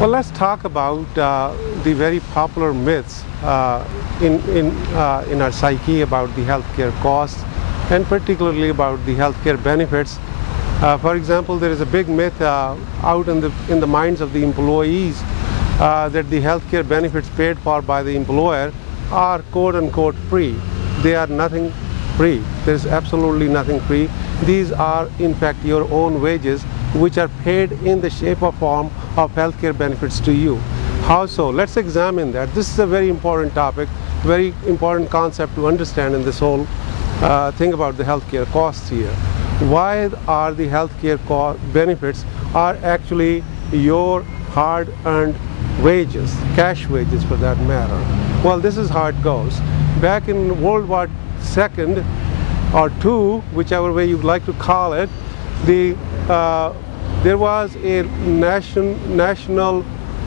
Well, let's talk about the very popular myths in our psyche about the healthcare costs, and particularly about the healthcare benefits. For example, there is a big myth out in the minds of the employees that the healthcare benefits paid for by the employer are quote-unquote free. They are nothing free. There is absolutely nothing free. These are in fact your own wages, which are paid in the shape or form of healthcare benefits to you. How so? Let's examine that. This is a very important topic, very important concept to understand in this whole thing about the healthcare costs here. Why are the healthcare benefits are actually your hard-earned wages, cash wages for that matter? Well, this is how it goes. Back in World War II or II, whichever way you'd like to call it, there was a national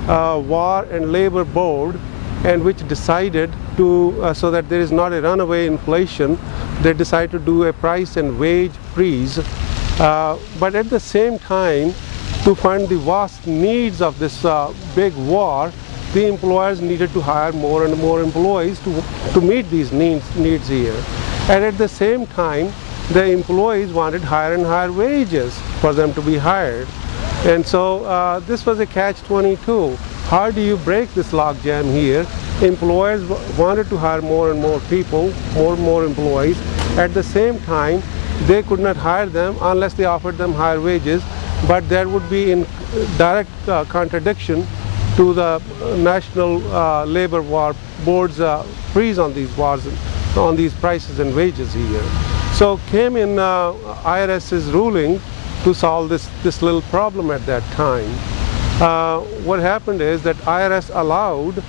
war and labor board, and which decided to, so that there is not a runaway inflation, they decided to do a price and wage freeze. But at the same time, to fund the vast needs of this big war, the employers needed to hire more and more employees to meet these needs here. And at the same time, the employees wanted higher and higher wages for them to be hired. And so this was a catch-22. How do you break this logjam here? Employers wanted to hire more and more people, more and more employees. At the same time, they could not hire them unless they offered them higher wages, but that would be in direct contradiction to the National Labor Board's freeze on these wars, on these prices and wages here. So came in IRS's ruling to solve this little problem at that time. What happened is that IRS allowed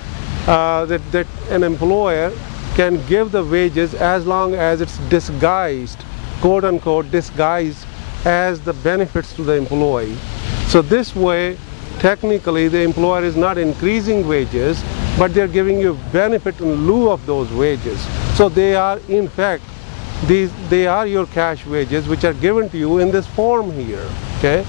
that an employer can give the wages as long as it's disguised, quote unquote, disguised as the benefits to the employee. So this way, technically, the employer is not increasing wages, but they're giving you benefit in lieu of those wages. So they are, in fact, they are your cash wages, which are given to you in this form here, okay?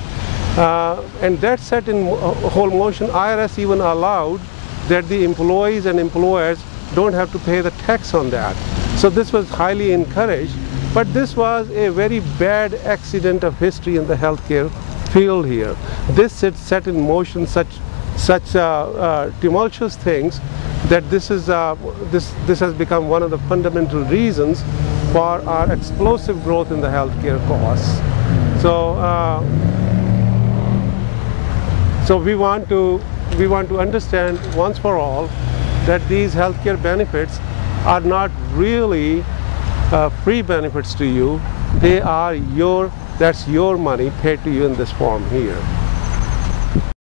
And that set in whole motion. IRS even allowed that the employees and employers don't have to pay the tax on that. So this was highly encouraged, but this was a very bad accident of history in the healthcare field here. This set in motion such tumultuous things that this has become one of the fundamental reasons for our explosive growth in the healthcare costs. So we want to understand once for all that these healthcare benefits are not really free benefits to you. They are that's your money paid to you in this form here.